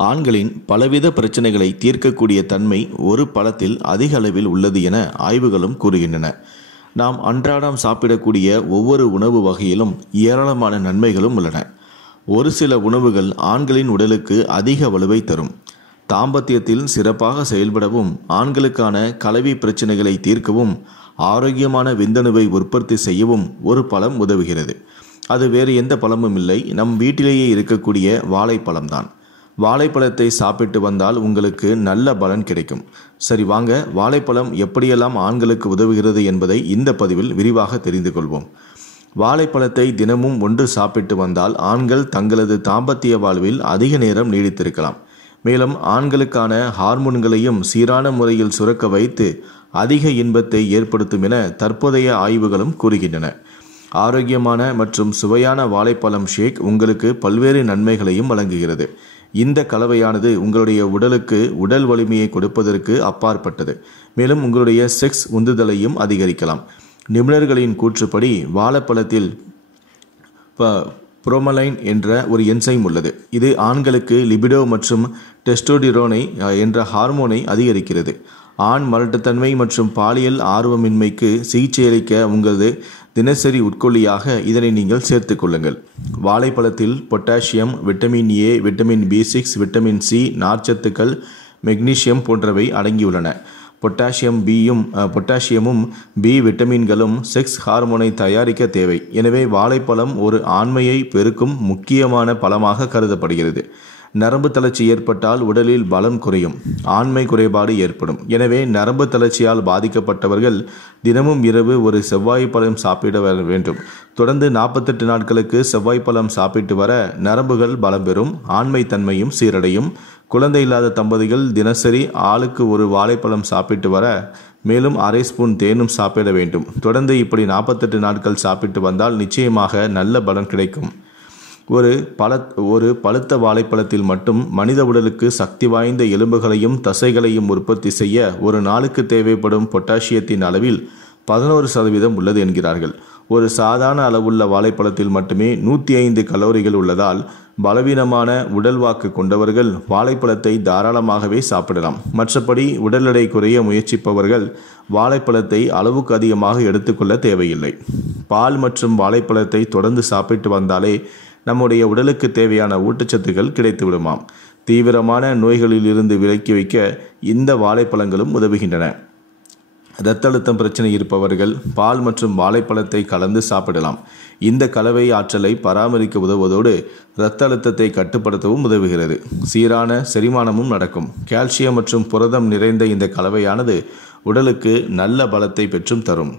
ஆண்களின் பலவித பிரச்சனைகளை தீர்க்கக்கூடிய தன்மை ஒரு பழத்தில் அதிக அளவில் உள்ளது என ஆய்வுகளும் கூறுகின்றன. நாம் அன்றாடம் சாப்பிடக்கூடிய ஒவ்வொரு உணவு வகையிலும் ஏராளமான நன்மைகளும் உள்ளன. ஒரு சில உணவுகள் ஆண்களின் உடலுக்கு அதிக வலுவை தரும். தாம்பத்தியத்தில் சிறப்பாக செயல்படவும், ஆண்களுக்கான கலவி பிரச்சனைகளை தீர்க்கவும், ஆரோக்கியமான விந்தணுவை உற்பத்தி செய்யவும் ஒரு பழம் உதவுகிறது. அது வேறு எந்த பழமும் இல்லை, நம் வீட்டிலேயே இருக்கக்கூடிய வாழைப்பழம்தான். வாழைப்பழத்தை சாப்பிட்டு வந்தால் உங்களுக்கு நல்ல பலன் கிடைக்கும். சரி, வாங்க வாழைப்பழம் எப்படியெல்லாம் ஆண்களுக்கு உதவுகிறது என்பதை இந்த பதிவில் விரிவாக தெரிந்து கொள்வோம். வாழைப்பழத்தை தினமும் ஒன்று சாப்பிட்டு வந்தால் ஆண்கள் தங்களது தாம்பத்திய வாழ்வில் அதிக நேரம் நீடித்திருக்கலாம். மேலும் ஆண்களுக்கான ஹார்மோன்களையும் சீரான முறையில் சுரக்க வைத்து அதிக இன்பத்தை ஏற்படுத்தும் என தற்போதைய ஆய்வுகளும் கூறுகின்றன. ஆரோக்கியமான மற்றும் சுவையான வாழைப்பழம் ஷேக் உங்களுக்கு பல்வேறு நன்மைகளையும் வழங்குகிறது. இந்த கலவையானது உங்களுடைய உடலுக்கு உடல் வலிமையை கொடுப்பதற்கு அப்பாற்பட்டது. மேலும் உங்களுடைய செக்ஸ் உந்துதலையும் அதிகரிக்கலாம். நிபுணர்களின் கூற்றுப்படி வாழைப்பழத்தில் புரோமலைன் என்ற ஒரு என்சைம் உள்ளது. இது ஆண்களுக்கு லிபிடோ மற்றும் டெஸ்டோடிரோனை என்ற ஹார்மோனை அதிகரிக்கிறது. ஆண் மலட்டுத்தன்மை மற்றும் பாலியல் ஆர்வமின்மைக்கு சிகிச்சையளிக்க உங்களது தினசரி உட்கொள்ளியாக இதனை நீங்கள் சேர்த்து கொள்ளுங்கள். வாழைப்பழத்தில் potassium, vitamin A, vitamin B6, vitamin C, நார்ச்சத்துக்கள், மெக்னீசியம் போன்றவை அடங்கியுள்ளன. பொட்டாசியமும் பி விட்டமின்களும் செக்ஸ் ஹார்மோனை தயாரிக்க தேவை. எனவே வாழைப்பழம் ஒரு ஆண்மையை பெருக்கும் முக்கியமான பழமாக கருதப்படுகிறது. நரம்பு தளர்ச்சி ஏற்பட்டால் உடலில் பலம் குறையும், ஆண்மை குறைபாடு ஏற்படும். எனவே நரம்பு தளர்ச்சியால் பாதிக்கப்பட்டவர்கள் தினமும் இரவு ஒரு செவ்வாய்ப்பழம் சாப்பிட வேண்டும். தொடர்ந்து 48 நாட்களுக்கு செவ்வாய்ப்பழம் சாப்பிட்டு வர நரம்புகள் பலம் பெறும், ஆண்மை தன்மையும் சீரடையும். குழந்தை இல்லாத தம்பதிகள் தினசரி ஆளுக்கு ஒரு வாழைப்பழம் சாப்பிட்டு வர மேலும் அரை ஸ்பூன் தேனும் சாப்பிட வேண்டும். தொடர்ந்து இப்படி 48 நாட்கள் சாப்பிட்டு வந்தால் நிச்சயமாக நல்ல பலன் கிடைக்கும். ஒரு பழுத்த வாழைப்பழத்தில் மட்டும் மனித உடலுக்கு சக்தி வாய்ந்த எலும்புகளையும் தசைகளையும் உற்பத்தி செய்ய ஒரு நாளுக்கு தேவைப்படும் பொட்டாசியத்தின் அளவில் 11% உள்ளது என்கிறார்கள். ஒரு சாதாரண அளவுள்ள வாழைப்பழத்தில் மட்டுமே 105 கலோரிகள் உள்ளதால் பலவீனமான உடல்வாக்கு கொண்டவர்கள் வாழைப்பழத்தை தாராளமாகவே சாப்பிடலாம். மற்றபடி உடல் எடை குறைய முயற்சிப்பவர்கள் வாழைப்பழத்தை அளவுக்கு அதிகமாக எடுத்துக்கொள்ள தேவையில்லை. பால் மற்றும் வாழைப்பழத்தை தொடர்ந்து சாப்பிட்டு வந்தாலே நம்முடைய உடலுக்கு தேவையான ஊட்டச்சத்துக்கள் கிடைத்து விடுமாம். தீவிரமான நோய்களில் இருந்து விலக்கி வைக்க இந்த வாழைப்பழங்களும் உதவுகின்றன. இரத்த அழுத்தம் பிரச்சனை இருப்பவர்கள் பால் மற்றும் வாழைப்பழத்தை கலந்து சாப்பிடலாம். இந்த கலவை ஆற்றலை பராமரிக்க உதவுவதோடு இரத்த அழுத்தத்தை கட்டுப்படுத்தவும் உதவுகிறது. சீரான செரிமானமும் நடக்கும். கால்சியம் மற்றும் புரதம் நிறைந்த இந்த கலவையானது உடலுக்கு நல்ல பலத்தை பெற்றும் தரும்.